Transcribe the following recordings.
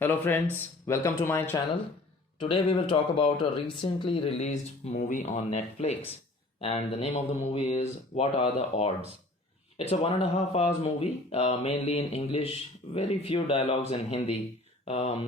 Hello friends, welcome to my channel. Today we will talk about a recently released movie on Netflix, and the name of the movie is What Are the Odds? It's a 1.5 hours movie, mainly in English, very few dialogues in Hindi.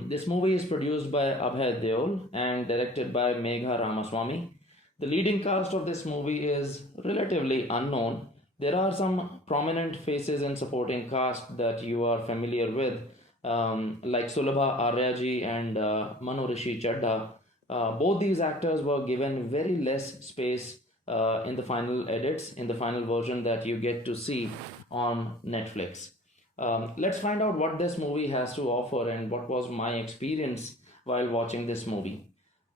This movie is produced by Abhay Deol and directed by Megha Ramaswamy. The leading cast of this movie is relatively unknown. There are some prominent faces in supporting cast that you are familiar with, like Sulabha Aryaji and Manu Rishi Chadha. Both these actors were given very less space in the final edits, in the final version that you get to see on Netflix. Let's find out what this movie has to offer and what was my experience while watching this movie.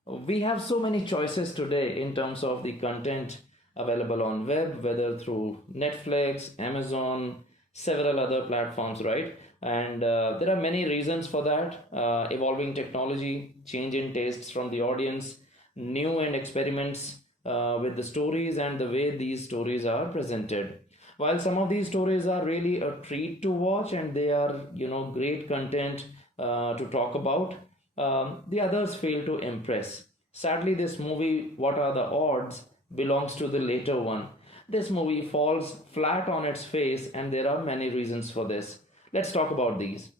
We have so many choices today in terms of the content available on web, whether through Netflix, Amazon, several other platforms, right? And there are many reasons for that. Evolving technology, change in tastes from the audience, new and experiments with the stories and the way these stories are presented. While some of these stories are really a treat to watch and they are, great content to talk about, the others fail to impress. Sadly, this movie, What Are the Odds, belongs to the later one. This movie falls flat on its face, and there are many reasons for this. Let's talk about these.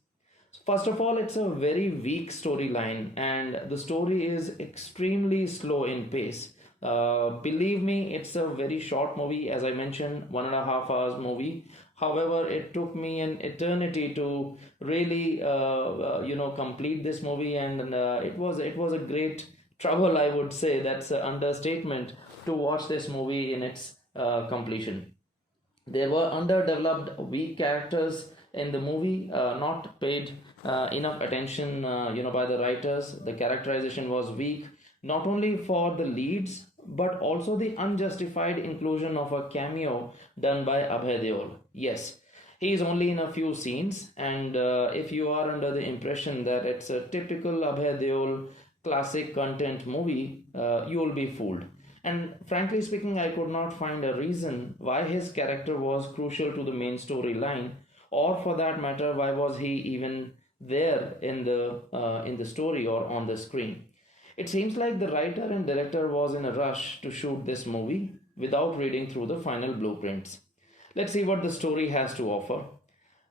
First of all, it's a very weak storyline, and the story is extremely slow in pace. Believe me, it's a very short movie, as I mentioned, 1.5 hours movie. However, it took me an eternity to really, complete this movie, and it was a great trouble, I would say. That's an understatement to watch this movie in its completion. There were underdeveloped, weak characters in the movie, not paid enough attention, by the writers. The characterization was weak, not only for the leads, but also the unjustified inclusion of a cameo done by Abhay Deol. Yes, he is only in a few scenes, and if you are under the impression that it's a typical Abhay Deol classic content movie, you will be fooled. And frankly speaking, I could not find a reason why his character was crucial to the main storyline, or for that matter, why was he even there in the story or on the screen. It seems like the writer and director was in a rush to shoot this movie without reading through the final blueprints. Let's see what the story has to offer.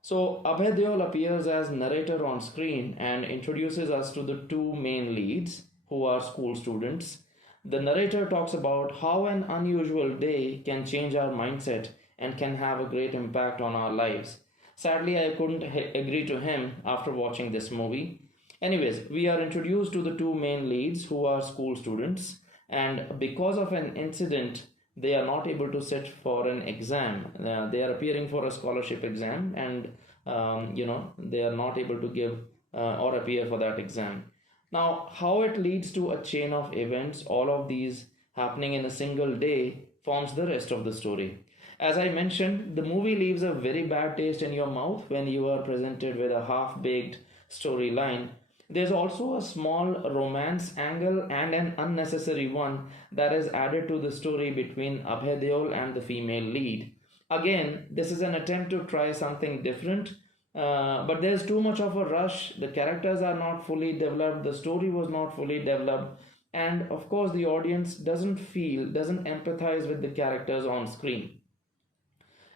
So, Abhay Deol appears as narrator on screen and introduces us to the two main leads, who are school students. The narrator talks about how an unusual day can change our mindset and can have a great impact on our lives. Sadly, I couldn't agree to him after watching this movie. Anyways, we are introduced to the two main leads, who are school students, and because of an incident, they are not able to sit for an exam. They are appearing for a scholarship exam, and they are not able to give or appear for that exam. Now, how it leads to a chain of events, all of these happening in a single day, forms the rest of the story. As I mentioned, the movie leaves a very bad taste in your mouth when you are presented with a half baked storyline. There's also a small romance angle and an unnecessary one that is added to the story between Abhay Deol and the female lead. Again, this is an attempt to try something different, but there's too much of a rush. The characters are not fully developed, the story was not fully developed, and of course, the audience doesn't empathize with the characters on screen.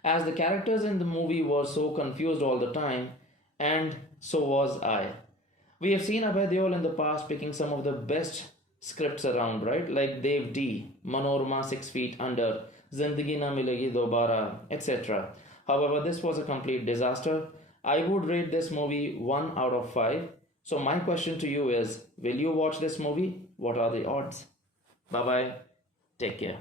As the characters in the movie were so confused all the time, and so was I. We have seen Abhay Deol in the past picking some of the best scripts around, right? Like Dev D, Manorama 6 Feet Under, Zindagi Na Milegi Dobara, etc. However, this was a complete disaster. I would rate this movie 1 out of 5. So my question to you is, will you watch this movie? What are the odds? Bye bye. Take care.